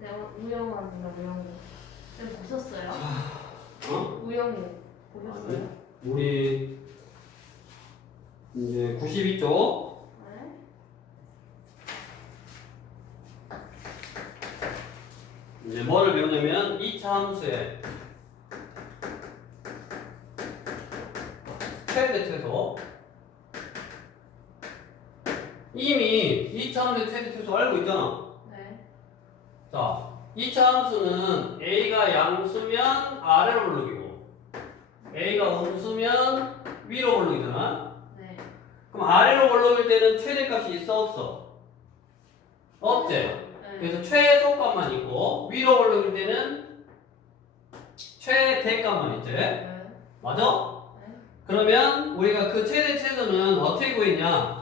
내가 우영우입니다. 우영우. 쌤 보셨어요? 어? 우영우 보셨어요? 우리 이제 92쪽. 네. 이제 뭐를 배우냐면 2차 함수의 최대 최소. 이미 2차 함수의 최대 최소 알고 있잖아. 네. 자, 2차 함수는 A가 양수면 아래로 올르기고 A가 음수면 위로 올르기잖아. 네. 그럼 아래로 올라올 때는 최대값이 있어 없어? 없지? 네. 그래서 최소값만 있고 위로 올라올 때는 최대값만 있지? 네. 맞아? 네. 그러면 우리가 그 최대 최소는 어떻게 구했냐?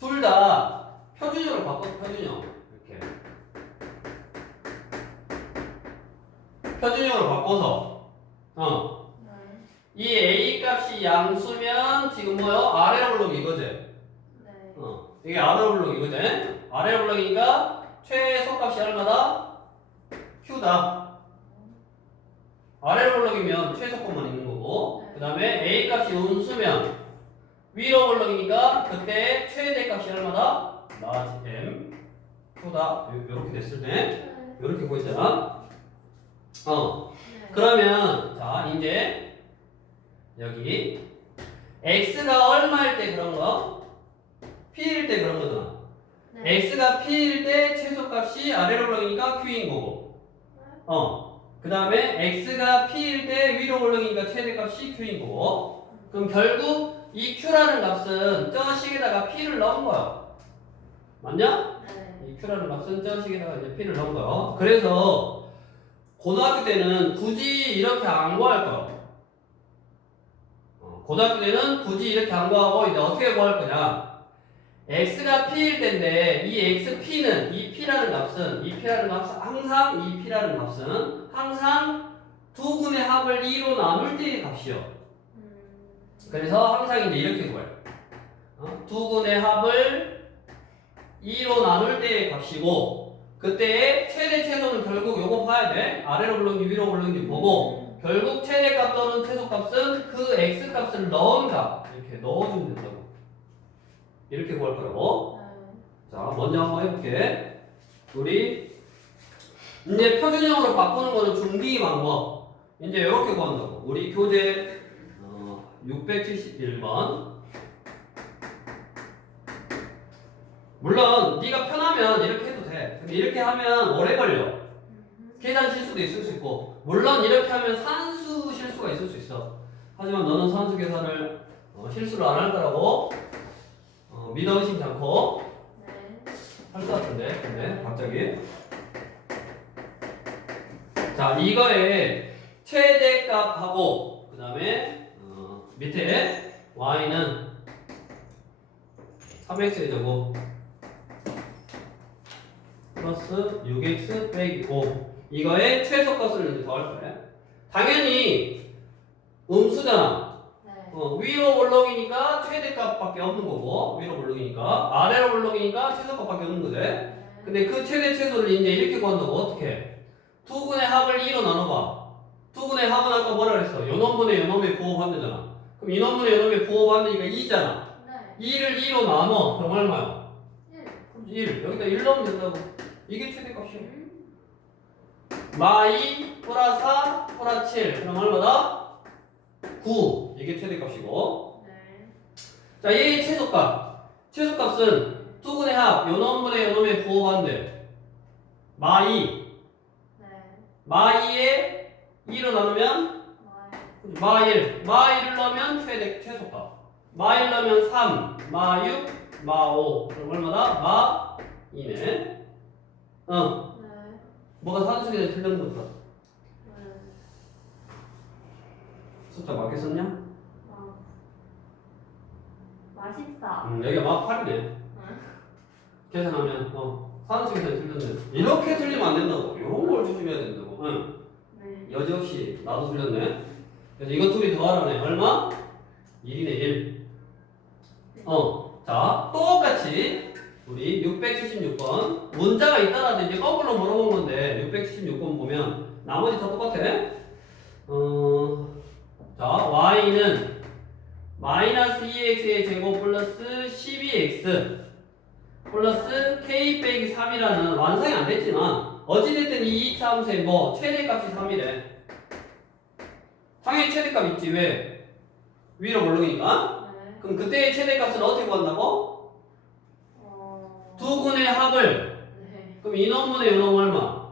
둘 다 표준형으로 바꿔. 표준형 이렇게 표준형으로 바꿔서 네. 이 A 값이 양수면 지금 뭐요? 아래로 올라오기 이거지? 네. 이게 아래로 올라오기 이거지? 아래로 올라오기니까 최소값이 얼마다? Q다. 아래로 올라오기면 최소값만 있는 거고 네. 그 다음에 A 값이 음수면 위로 올라오기니까 그때 최대값이 얼마다? 라지 M Q다. 요렇게 됐을 때 네. 요렇게 보였잖아. 네. 그러면 자 이제 여기 x가 얼마일 때 그런 거? p일 때 그런 거잖아. 네. x가 p일 때 최소값이 아래로 올라가니까 q인 거고. 그 다음에 x가 p일 때 위로 올라가니까 최대값이 q인 거고. 그럼 결국 이 q라는 값은 저 식에다가 p를 넣은 거야. 맞냐? 네. 이 q라는 값은 저 식에다가 이제 p를 넣은 거야. 그래서 고등학교 때는 굳이 이렇게 안 구할 거야. 고등학교 때는 굳이 이렇게 안 구하고 이제 어떻게 구할 거냐? x가 p일 때인데 이 xp는 이 p라는 값은 항상 이 p라는 값은 항상 두 군의 합을 2로 나눌 때의 값이요. 그래서 항상 이제 이렇게 구해요. 두 군의 합을 2로 나눌 때의 값이고 그때의 최대 최소는 결국 요거 봐야 돼. 아래로 올라오는지 위로 올라오는지 보고 결국 최대값 또는 최소값은 그 x값을 넣은 값 이렇게 넣어주면 된다고. 이렇게 구할 거라고. 자 먼저 한번 해볼게. 우리 이제 표준형으로 바꾸는 거는 중비 방법. 이제 이렇게 구한다고. 우리 교재 671번. 물론 네가 편하면 이렇게 해도 돼. 근데 이렇게 하면 오래 걸려. 계산 실수도 있을 수 있고 물론 이렇게 하면 산수 실수가 있을 수 있어. 하지만 너는 산수 계산을 실수를 안 할 거라고 믿어 의심치 않고 할 것 같은데 근데 갑자기 자 이거의 최대값하고 그 다음에 밑에 y는 3x의 제곱 플러스 6x 빼기 5 이거의 최소값을 이제 더할 거예요. 당연히 음수잖아. 위로 올라오기니까 최대값밖에 없는 거고 위로 올라오기니까 아래로 올라오기니까 최소값밖에 없는 거지. 근데 그 최대 최소를 이제 이렇게 구한다고. 어떻게? 두 군의 합을 2로 나눠봐. 두 군의 합은 아까 뭐라 그랬어? 요놈분의 요놈의 부호받는잖아. 그럼 이놈분의 요놈의 부호받으니까 2잖아. 2를 2로 나눠. 그럼 얼마야? 1. 여기다 1 넣으면 된다고. 이게 최대값이야. 마2 플러스 4 플러스 7 그럼 얼마다? 9 이게 최대값이고 자 얘의 최소값은 두 군의 합 요놈분의 요놈의 부호받는데 마2 마2에 2로 나누면 마1을 넣으면 최소값 마1 넣으면 3 마6 마5 그럼 얼마다? 마2네 뭐가 산수계에 틀렸는 거다. 숫자 맞게 썼냐? 맛있다. 여기가 막 8이네. 계산하면 산수계에 틀렸네. 이렇게 틀리면 안 된다고. 이런 걸 조심해야 된다고. 여지없이 나도 틀렸네. 그래서 이거 둘이 더하라네. 얼마? 1이네 1. 자 똑같이 우리 676번 문자가 있다라도 이제 거꾸로 물어본 건데 676번 보면 나머지 다 똑같아. 자, y는 마이너스 2x의 제곱 플러스 12x 플러스 k 빼기 3이라는 완성이 안 됐지만 어찌됐든 이 2차 함수의 뭐 최대값이 3이래. 당연히 최대값 있지. 왜? 위로 모르니까. 네. 그럼 그때의 최대값은 어떻게 구한다고? 두 군의 합을. 네. 그럼 이 놈분의 이 놈 얼마?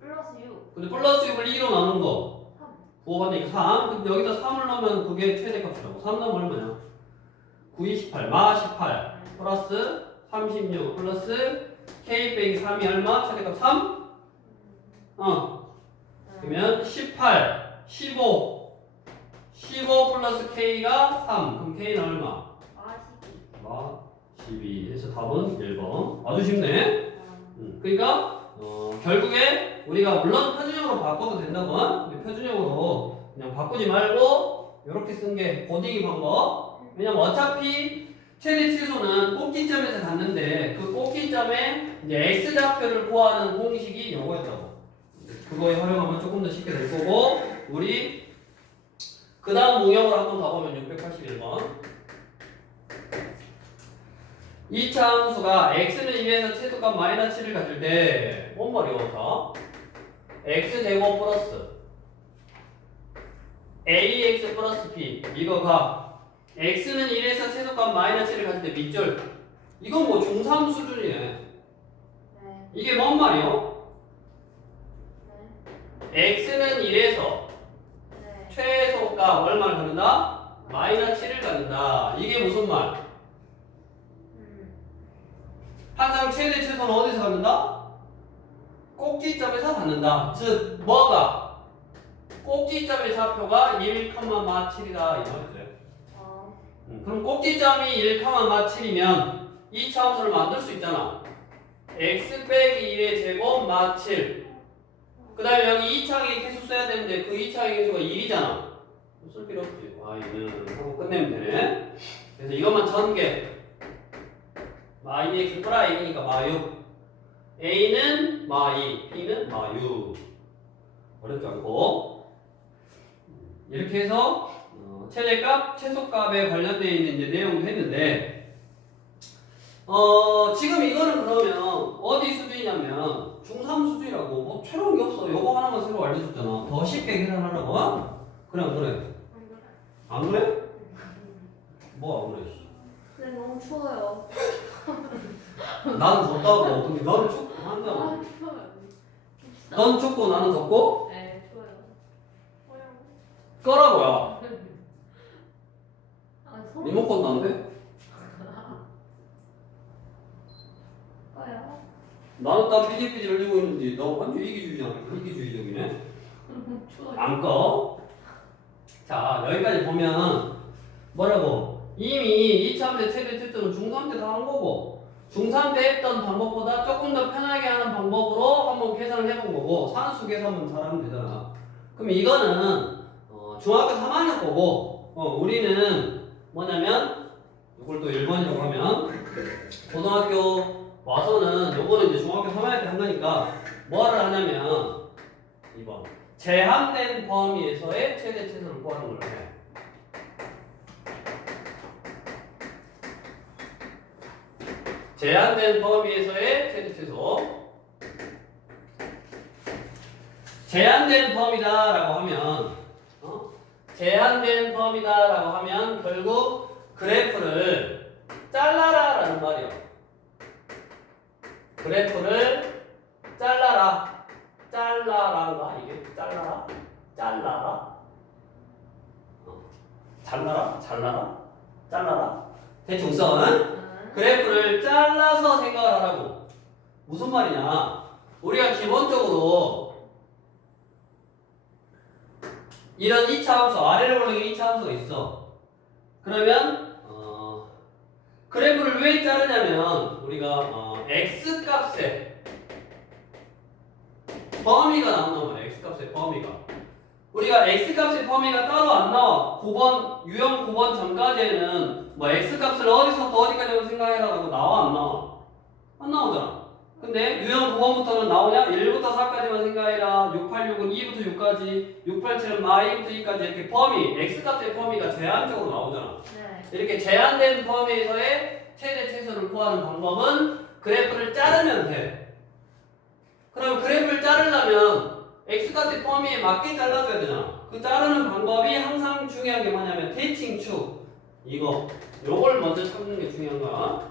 플러스 6. 근데 플러스 6을 2로 나눈 거 3. 9번이니까 3. 근데 여기다 3을 넣으면 그게 최대값이라고. 3 넣으면 얼마냐? 9, 28. 마 18. 플러스 36. 플러스 k 빼기 3이 얼마? 최대값 3? 그러면 18, 15. 15 플러스 k가 3. 그럼 k는 얼마? 마 12. 그래서 답은 1번. 아주 쉽네. 그러니까 결국에 우리가 물론 표준형으로 바꿔도 된다고. 근데 표준형으로 그냥 바꾸지 말고 이렇게 쓴 게 고딩이 방법. 왜냐면 어차피 최대 최소는 꼭지점에서 갔는데 그 꼭지점에 이제 x좌표를 구하는 공식이 요거였다고. 그거에 활용하면 조금 더 쉽게 될 거고 우리 그 다음 문형으로 한번 가보면 681번. 2차 함수가 x는 1에서 최소값 마이너스 7을 가질 때 뭔 말이야? x제곱 플러스 ax 플러스 b 이거가 x는 1에서 최소값 마이너스 7을 가질 때 밑줄 이건 뭐 중3 수준이네. 네. 이게 뭔 말이요? 네. x는 1에서 네. 최소값 얼마를 갖는다? 마이너스 7을 갖는다. 이게 무슨 말? 항상 최대 최소는 어디서 갖는다? 꼭지점에서 갖는다. 즉 뭐가? 꼭지점의 좌표가 1,7이다 이 말이지. 그럼 꼭지점이 1,7이면 이 차함수를 만들 수 있잖아. x 빼기 1의 제곱 마 7. 그 다음에 여기 2차항의 개수 써야 되는데 그 2차항의 개수가 1이잖아. 쓸 필요 없지. y는 하고 끝내면 되네. 그래서 이것만 전개. 마 2x 프라이니까 마 6. a는 마 2, b는 마 6. 어렵지 않고 이렇게 해서 최대값, 최소값에 관련되어 있는 이제 내용도 했는데 지금 이거는 그러면 어디 수준이냐면 중3 수준이라고 뭐 새로운 게 없어. 요거 하나만 새로 알려줬잖아. 더 쉽게 계산하라고. 그래 안 그래? 안 그래? 뭐 안 그래? 근데 너무 추워요. 나는 덥다고. 근데 너는 춥고 한다고. 추워요. 넌 춥고 나는 덥고? 네, 추워요. 꺼라고요. 서로 리모컨 나는데? 꺼요. 나는 딱 삐질삐질 흘리고 있는데 너 완전 이기주의잖아. 이기주의적이네. 추워요. 안 꺼. 자 여기까지 보면 뭐라고? 이미 2차 함수 최대 최소는 중3 때 다 한 거고 중3 때 했던 방법보다 조금 더 편하게 하는 방법으로 한번 계산을 해본 거고 산수 계산만 잘하면 되잖아. 그럼 이거는 중학교 3학년 거고 우리는 뭐냐면 이걸 또 1번이라고 하면 고등학교 와서는 요거는 이제 중학교 3학년 때 한 거니까 뭐를 하냐면 2번 제한된 범위에서의 최대 최소를 구하는 걸 해. 제한된 범위에서의 최대 최소. 제한된 범위다라고 하면 제한된 범위다라고 하면 결국 그래프를 잘라라라는 말이야. 그래프를 잘라라. 잘라라인가 이게? 잘라라? 잘라라? 잘라라? 잘라라? 잘라라? 대충선 그래프를 잘라서 생각을 하라고. 무슨 말이냐? 우리가 기본적으로 이런 2차 함수, 아래로 보내는 2차 함수가 있어. 그러면 그래프를 왜 자르냐면 우리가 x 값에 범위가 나온단 말이야. x 값의 범위가. 우리가 x 값의 범위가 따로 안 나와. 9번 유형 9번 전까지는 뭐 x 값을 어디서부터 어디까지 생각해라고 나와 안 나와? 안 나오잖아. 근데 유형 9번부터는 나오냐? 1부터 4까지만 생각해라. 686은 2부터 6까지, 687은 마이부터 2까지 이렇게 범위, x값의 범위가 제한적으로 나오잖아. 네. 이렇게 제한된 범위에서의 최대 최소를 구하는 방법은 그래프를 자르면 돼. 그럼 그래프를 자르려면 x값의 범위에 맞게 잘라줘야 되잖아. 그 자르는 방법이 항상 중요한 게 뭐냐면 대칭축. 요걸 먼저 찾는 게 중요한 거야.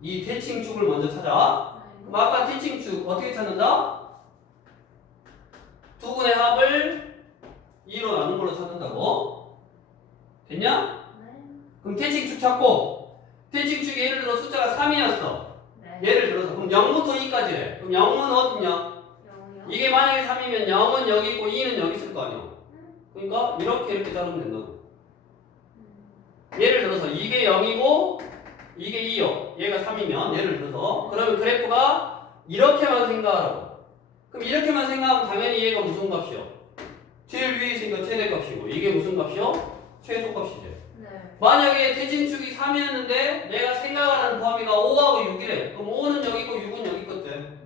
이 대칭축을 먼저 찾아. 그럼 아까 대칭축 어떻게 찾는다? 두 분의 합을 2로 나눈 걸로 찾는다고. 됐냐? 네. 그럼 대칭축 찾고, 대칭축이 예를 들어 숫자가 3이었어. 네. 예를 들어서 그럼 0부터 2까지래. 그럼 0은 어딨냐? 0이요? 이게 만약에 3이면 0은 여기 있고 2는 여기 있을 거 아니야. 그러니까 이렇게 자르면 된다고. 예를 들어서 이게 0이고 이게 2요. 얘가 3이면 예를 들어서 그러면 그래프가 이렇게만 생각하라고. 그럼 이렇게만 생각하면 당연히 얘가 무슨 값이요? 제일 위에 있으니까 최대값이고 이게 무슨 값이요? 최소값이지. 네. 만약에 대칭축이 3이었는데 내가 생각하는 범위가 5하고 6이래. 그럼 5는 여기 있고 6은 여기 있겠지. 네.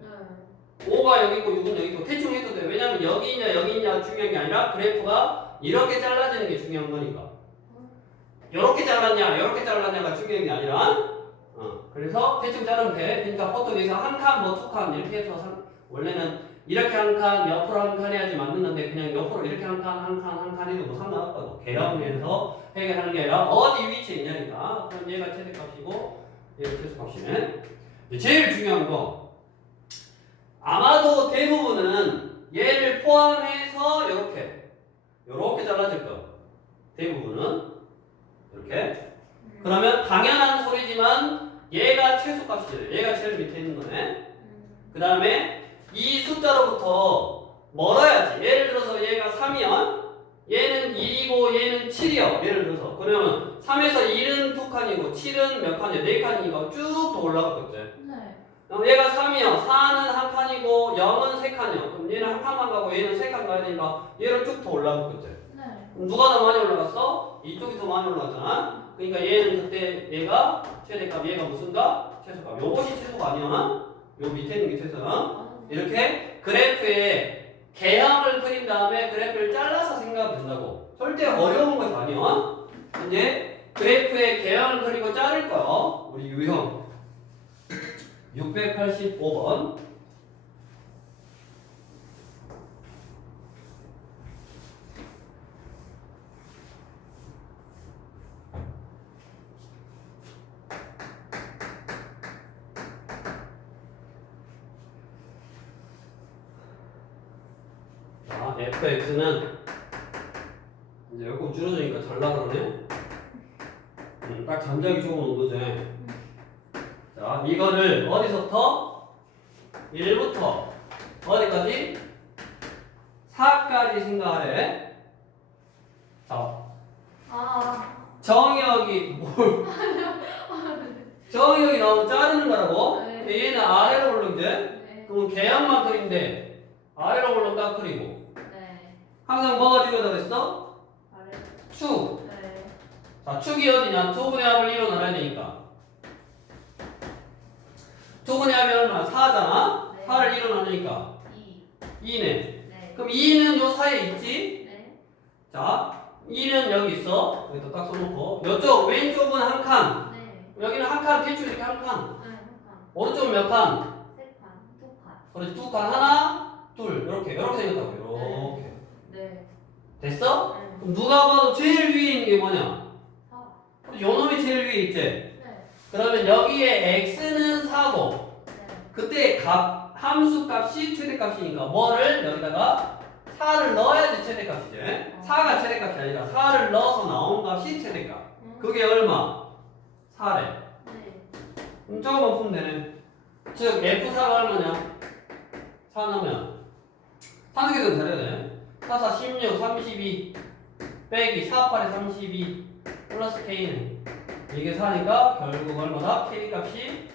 5가 여기 있고 6은 여기 있고 대충 해도 돼. 왜냐면 여기 있냐 중요한 게 아니라 그래프가 이렇게 잘라지는 게 중요한 거니까. 요렇게 잘랐냐가 중요한 게 아니라 그래서 대충 자르면 돼. 그러니까 보통 여기서 한 칸, 뭐 두 칸 이렇게 해서 원래는 이렇게 한 칸, 옆으로 한 칸 해야지 맞는데 그냥 옆으로 이렇게 한 칸 해도 뭐 상관없다고. 계량해서 해결하는 게 아니라 어디 위치에 있냐니까. 그럼 얘가 최대값이고 얘가 최소값이네. 제일 중요한 거 아마도 대부분은 얘를 포함해서 요렇게 잘라질 거야. 대부분은 이렇게. 그러면 당연한 소리지만 얘가 최소값이죠. 얘가 제일 밑에 있는 거네. 그 다음에 이 숫자로부터 멀어야지. 예를 들어서 얘가 3이야. 얘는 2이고 얘는 7이요. 예를 들어서. 그러면 3에서 1은 2칸이고 7은 몇 칸이야? 4칸이니까 쭉 더 올라갔겠지. 네. 얘가 3이요. 4는 한 칸이고 0은 3칸이요. 그럼 얘는 한 칸만 가고 얘는 3칸 가야 되니까 얘를 쭉 더 올라갔겠지. 네. 그럼 누가 더 많이 올라갔어? 이쪽이 더 많이 올라갔잖아. 그러니까 얘는 그때 얘가 최대값, 얘가 무슨 값? 최소값. 요것이 최소가 아니야. 요 밑에 있는 게 최소야. 이렇게 그래프에 개형을 그린 다음에 그래프를 잘라서 생각하면 된다고. 절대 어려운 것이 아니야. 이제 그래프에 개형을 그리고 자를 거야. 우리 유형 685번. fx는 이제 요거 줄여주니까 잘 나가네. 딱 잠자기 좋은 온도지. 자, 이거를 어디서부터? 1부터 어디까지? 4까지 생각하래. 자, 정역이 정역이 나오면 자르는 거라고. 네. 얘는 아래로 올라오지. 네. 그러면 개형만 그린데 아래로 올라가 그리고. 네. 항상 뭐가 중요하다고 했어? 아래. 축. 네. 자, 축이 어디냐? 2분의 합을 1로 나눠야 되니까. 2분의 합이 얼마나? 4잖아? 네. 4를 1로 나누니까 2. 2네. 네. 그럼 2는 요 사이에 있지? 네. 자, 2는 여기 있어. 여기다 딱 써놓고. 이쪽 왼쪽은 한 칸. 네. 여기는 한 칸, 대충 이렇게 한 칸. 네. 한 칸. 오른쪽은 몇 칸? 세 칸. 두 칸. 그렇지, 두 칸. 하나, 둘. 이렇게 생겼다고. 이렇게. 네. 됐어? 네. 그럼 누가 봐도 제일 위에 있는 게 뭐냐? 4. 요 놈이 제일 위에 있지? 네. 그러면 여기에 x는 4고 네. 그때 함수 값이 최대값이니까 뭐를 여기다가 4를 넣어야지 최대값이지. 4가 최대값이 아니라 4를 넣어서 나온 값이 최대값. 그게 얼마? 4래. 네. 그럼 저거만 푸면 되네. 즉 F4가 얼마냐? 4 넣으면 산수계산 잘해야 돼. 4, 4, 16, 32 빼기 4, 8에 32 플러스 K네. 이게 4니까 결국 얼마다? K 값이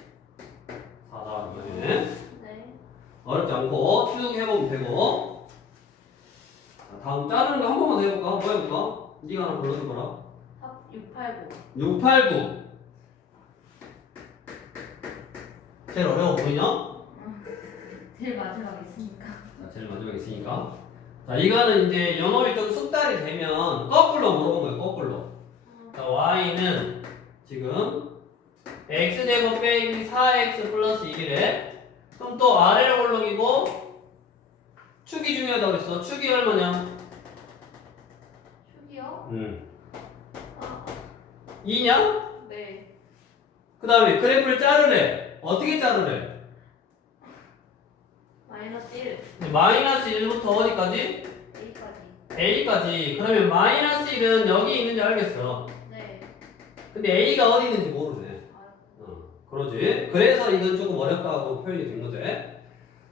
4다. 이거네. 네. 어렵지 않고 쭉 해보면 되고. 자, 다음 자르는 거 한 번만 더 해볼까? 뭐 해볼까? 네가 하나 불러줘봐라. 689. 689 제일 어려워 보이냐? 제일 마지막에 있으니까. 자, 제일 마지막에 있으니까. 자, 이거는 이제 영어를 좀 숙달이 되면 거꾸로 물어본 거예요. 거꾸로. 자, y는 지금 x제곱 빼기 4x 플러스 1이래. 그럼 또 아래로 올라기고 축이 중요하다고 그랬어. 축이 얼마냐? 축이요? 2냐? 네. 그 다음에 그래프를 자르래. 어떻게 자르래? 마이너스 1. 마이너스 1부터 어디까지? A까지. A까지. 그러면 마이너스 1은 여기 있는지 알겠어. 네. 근데 A가 어디 있는지 모르네. 그러지. 그래서 이건 조금 어렵다고 표현이 된 거지.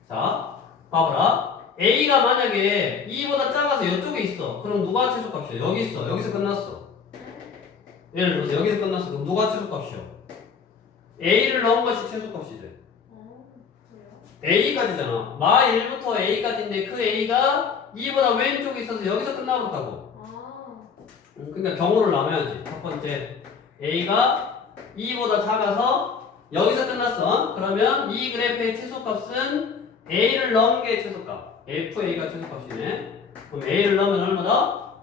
자, 봐봐라. A가 만약에 2보다 작아서 이쪽에 있어. 그럼 누가 최소값이야? 여기 있어. 여기서 끝났어. 예를 들어서 여기서 끝났어. 그럼 누가 최소값이야? A를 넣은 것이 최소값이지. 그래요? A까지잖아. 마 1부터 A까지인데 그 A가 2보다 왼쪽에 있어서 여기서 끝나버렸다고. 그러니까 경우를 나눠야지. 첫 번째, A가 2보다 작아서 여기서 끝났어. 그러면 이 그래프의 최소값은 A를 넣은 게 최소값. FA가 최소값이네. 그럼 A를 넣으면 얼마다?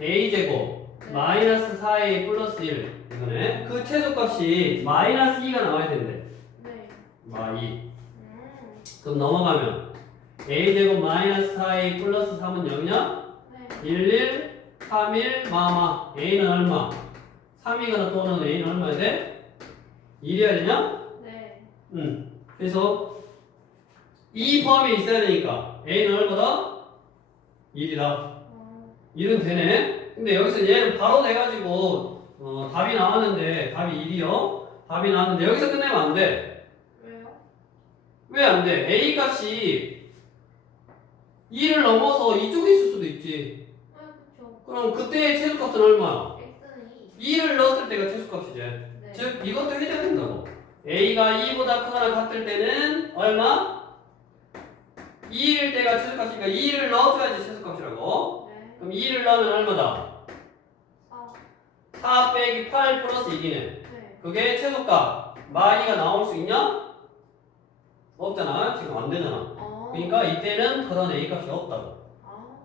A제곱 마이너스 4A 플러스 1 이거네. 그 최소값이 마이너스 2가 나와야 된대. 네. 마2. 그럼 넘어가면 A제곱 마이너스 4A 플러스 3은 0이냐? 네. 11, 31, 마마. A는 얼마? 3이거나 또는 A는 얼마야 돼? 1이어야 되냐? 네. 그래서 이 범위에 있어야 되니까 A는 얼마다? 1이다. 1은 되네. 근데 여기서 얘를 바로 내가지고 답이 나왔는데 답이 1이요. 답이 나왔는데 여기서 끝내면 안 돼. 왜요? 왜 안 돼? A 값이 2를 넘어서 이쪽에 있을 수도 있지. 그쵸. 그럼 그때의 최소값은 얼마야? X는 2. 2를 넣었을 때가 최소값이지. 네. 즉 이것도 해줘야 된다고. A가 2보다 크거나 같을 때는 얼마? 2일 때가 최소값이니까 2를 넣어줘야지 최소값이라고. 네. 그럼 2를 넣으면 얼마다? 4. 4 빼기 8 플러스 1이네. 네. 그게 최소값. 마이가 나올 수 있냐? 없잖아. 지금 안 되잖아. 그러니까 이때는 그런 A값이 없다고.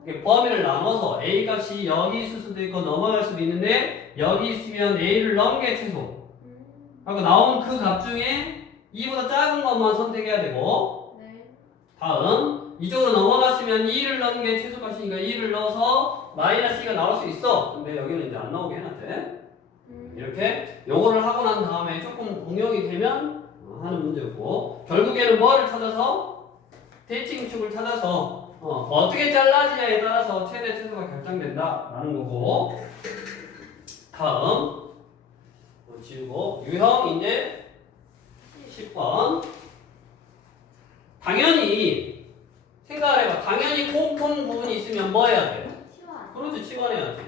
이게 범위를 나눠서 A값이 여기 있을 수도 있고 넘어갈 수도 있는데 여기 있으면 A를 넣은 게 최소. 그러니까 나온 그 값 중에 2보다 작은 것만 선택해야 되고. 네. 다음 이쪽으로 넘어갔으면 2를 넣은 게 최소값이니까 2를 넣어서 마이너스 2가 나올 수 있어. 근데 여기는 이제 안 나오게 해놨대. 이렇게 요거를 하고 난 다음에 조금 응용이 되면 하는 문제였고, 결국에는 뭐를 찾아서 대칭축을 찾아서 어떻게 잘라지냐에 따라서 최대 최소가 결정된다라는 거고. 다음 지우고 유형 이제 10번. 당연히 생각을 해봐. 당연히 공통 부분이 있으면 뭐 해야 돼? 치환. 그렇지, 치환해야지.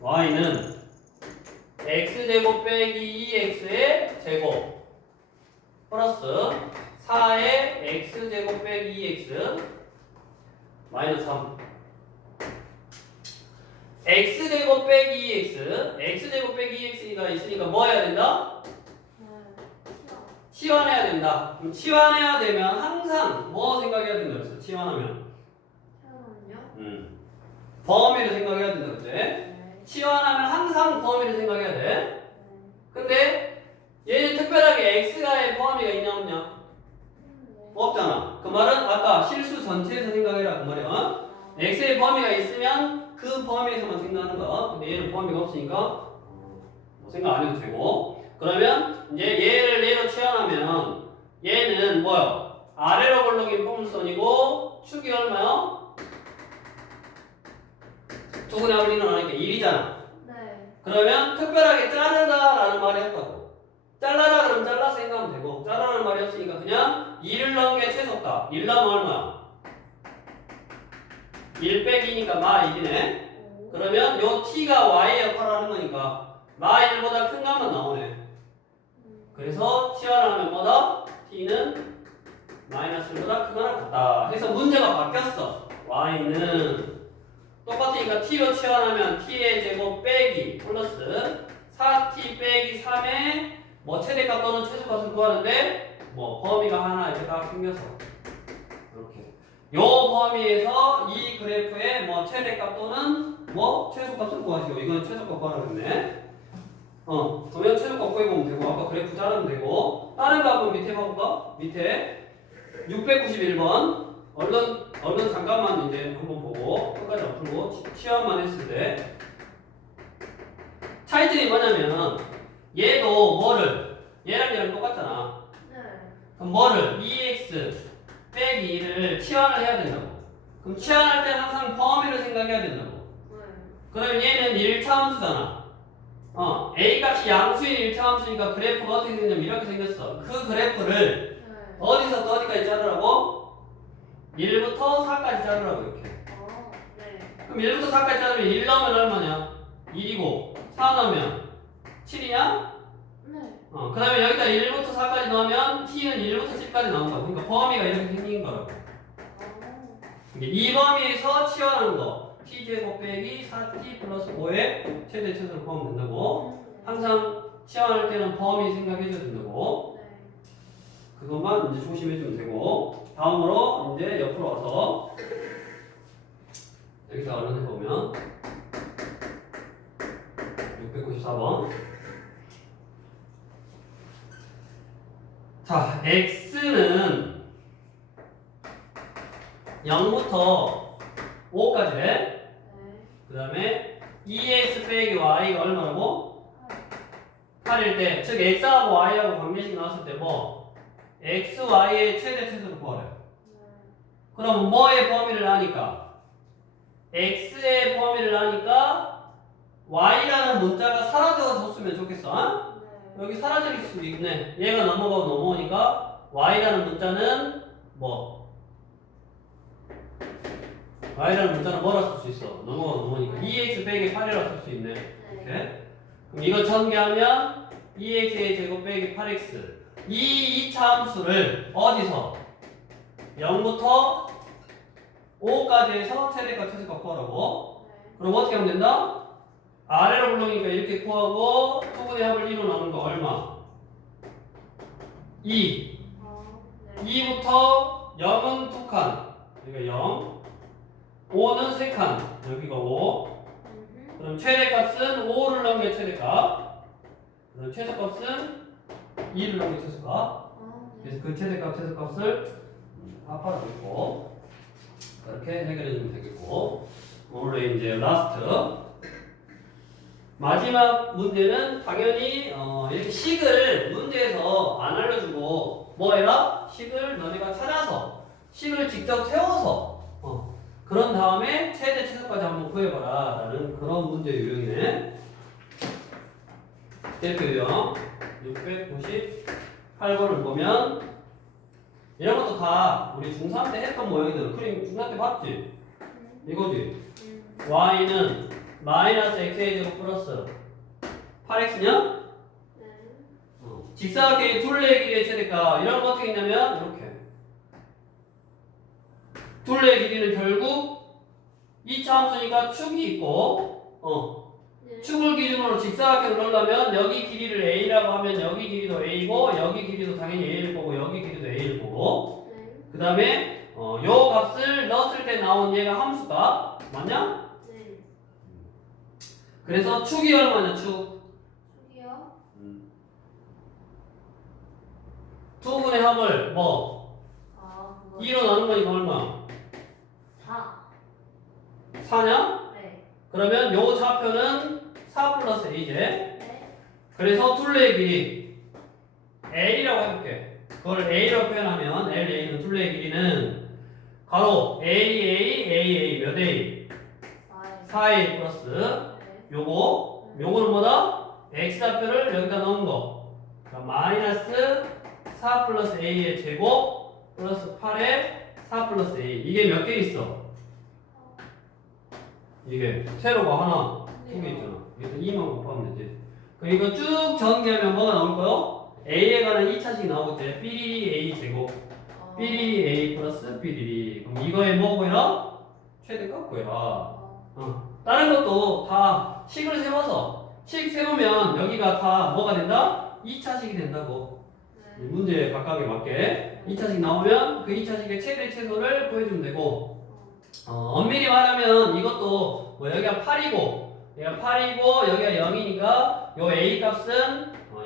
y는 x제곱 빼기 2x의 제곱 플러스 4의 x제곱 빼기 2x 마이너스 3. x제곱 빼기 2x, x제곱 빼기 2x가 있으니까 뭐 해야 된다? 치환. 치환해야 된다. 그럼 치환해야 되면 항상 뭐 생각해야 된다 그랬어? 치환하면 치환은요? 범위를 생각해야 된다 그랬지? 네. 치환하면 항상 범위를 생각해야 돼. 네. 근데 얘는 특별하게 x가의 범위가 있냐 없냐? 네. 없잖아. 그 말은 아까 실수 전체에서 생각해라 그 말이야. x의 범위가 있으면 그 범위에서만 생각하는 거야. 근데 얘는 범위가 없으니까 뭐 생각 안 해도 되고. 그러면 이제 얘를 얘로 치환하면 얘는 뭐요? 아래로 굴러긴 포물선이고 축이 얼마요? 두근의 원리는 하니까 1이잖아. 네. 그러면 특별하게 자르다라는 말이 없다고. 잘라라 그러면 잘라서 생각하면 되고, 자르라는 말이 없으니까 그냥 1을 넣은 게 최소값. 1 넣으면 얼마야? 1 빼기니까 마 1이네. 그러면 요 t가 y의 역할을 하는 거니까 마 1보다 큰 값만 나오네. 그래서 치환을 하면 뭐다? t는 마이너스 1보다 크거나 같다 해서 문제가 바뀌었어. y는 똑같으니까 t로 치환하면 t의 제곱 빼기 플러스 4t 빼기 3의 뭐 최대값 또는 최소값을 구하는데 뭐 범위가 하나 이렇게 딱 생겨서 이렇게 요 범위에서 이 그래프의 뭐 최대값 또는 뭐 최소값을 구하시오. 이건 최소값 구하라고 했네. 그러면 최소값 구해보면 되고 아까 그래프 자르면 되고 다른 거 한번 밑에 봐볼까? 밑에 691번 얼른 잠깐만 이제 한번 보고 끝까지 안 풀고 시험만 했을 때 차이점이 뭐냐면 얘도 뭐를 얘랑 똑같잖아. 네. 그럼 뭐를 2x 빼기 2를 치환을 해야 된다고. 그럼 치환할 때 항상 범위를 생각해야 된다고. 네. 그러면 얘는 1차 함수잖아. A 값이 양수인 1차 함수니까 그래프가 어떻게 생겼냐면 이렇게 생겼어. 그 그래프를 네. 어디서부터 어디까지 자르라고? 1부터 4까지 자르라고 이렇게. 네. 그럼 1부터 4까지 자르면 1 넣으면 얼마냐? 1이고 4 넣으면 7이냐? 네. 그 다음에 여기다 1부터 4까지 넣으면 t는 1부터 10까지 나온 거야. 그러니까 범위가 이렇게 생긴 거라고. 이 범위에서 치환하는 거 t제곱 빼기 4t 플러스 5의 최대 최소를 구하면 된다고. 항상 치환할 때는 범위 생각해줘야 된다고. 네. 그것만 이제 조심해주면 되고. 다음으로 이제 옆으로 와서 여기서 얼른 해보면 694번. 자, x는 0부터 5까지래. 네. 그 다음에 2x 빼기 y가 얼마라고? 8일 때, 즉 x하고 y하고 관계식 나왔을 때 뭐? x, y의 최대 최소를 구하래. 그럼 뭐의 범위를 아니까? x의 범위를 아니까 y라는 문자가 사라져 줬으면 좋겠어. 네. 여기 사라질 수도 있네. 얘가 넘어가고 넘어오니까 y라는 문자는 뭐? y라는 문자는 뭐라 쓸 수 있어? 넘어가고 넘어오니까 2x 빼기 8이라 쓸 수 있네. 이렇게. 그럼 이거 전개하면 2x의 제곱 빼기 8x. 이 2차 함수를 어디서? 0부터 5까지 해서 최대값 최소값 구하라고. 그럼 어떻게 하면 된다? 아래로 올라오니까 이렇게 구하고 부분의 합을 2로 나누는 거 얼마? 2. 2부터 0은 2칸. 여기가 0. 5는 3칸. 여기가 5. 그럼 최대값은 5를 넣으면 최대값. 그럼 최소값은 2를 넣으면 최소값. 그래서 그 최대값, 최소값을 합하라고 있고. 이렇게 해결해주면 되겠고. 오늘의 이제 라스트. 마지막 문제는 당연히 이렇게 식을 문제에서 안 알려주고 뭐 해라? 식을 너네가 찾아서 식을 직접 세워서 그런 다음에 최대 최소까지 한번 구해봐라 라는 그런 문제 유형이네. 대표 유형 698번을 보면 이런 것도 다 우리 중3 때 했던 모양이잖아. 그림 중3 때 봤지? 이거지? y는 마이너스 x의 제곱 플러스 8x냐? 직사각형의 둘레의 길이의 최대값 이런 거 어떻게 있냐면 이렇게 둘레의 길이는 결국 2차 함수니까 축이 있고 축을 기준으로 직사각형을 넣으려면 여기 길이를 a라고 하면 여기 길이도 a고 여기 길이도 당연히 a를 보고 여기 길이도 a를 보고 그 다음에 요 값을 넣었을 때 나온 얘가 함수값 맞냐? 그래서 축이 얼마냐 축? 축이요? 두 분의 합을 뭐? 2로 나눈 거니까 얼마? 4. 4냐? 네. 그러면 요 좌표는 4 플러스 a제. 네. 그래서 둘레의 길이 L이라고 해볼게. 그걸 A라고 표현하면 LA는 둘레의 길이는 가로 AA 몇 A? 4A 플러스 요거는 뭐다? X좌표를 여기다 넣은 거. 그러니까 마이너스 4 플러스 A의 제곱 플러스 8의 4 플러스 A. 이게 몇 개 있어? 이게 세로가 하나, 두 개 있잖아. 그래서 2만 곱하면 되지. 그럼 이거 쭉 전개하면 뭐가 나올 거요? A에 관한 2차식이 나오겠지. 삐리리 A 제곱. 삐리리 A 플러스 삐리리. 그럼 이거에 뭐 구해라? 최대값 구해라. 다른 것도 다 식을 세워서 식 세우면 여기가 다 뭐가 된다? 2차식이 된다고. 문제 각각에 맞게 2차식 나오면 그 2차식의 최대 최소를 구해주면 되고 엄밀히 말하면 이것도 뭐 여기가 8이고 얘가 8이고 여기가 0이니까 요 A 값은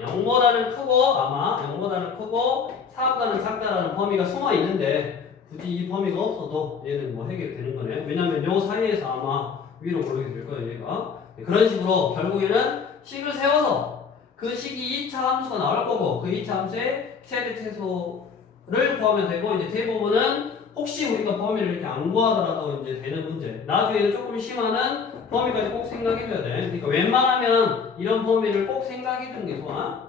0보다는 크고 아마 0보다는 크고 4보다는 작다라는 범위가 숨어 있는데 굳이 이 범위가 없어도 얘는 뭐 해결되는 거네. 왜냐면 요 사이에서 아마 위로 오르게 될 거예요 얘가. 그런 식으로 결국에는 식을 세워서 그 식이 2차 함수가 나올 거고 그 2차 함수의 최대 최소를 구하면 되고 이제 대부분은 혹시 우리가 범위를 이렇게 안 구하더라도 이제 되는 문제. 나중에는 조금 심하는 범위까지 꼭 생각해줘야 돼. 그러니까 웬만하면 이런 범위를 꼭 생각해주는 게 좋아.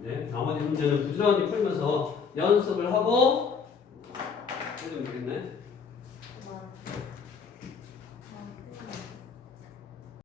네, 나머지 문제는 부지런히 풀면서 연습을 하고 해주면 되겠네.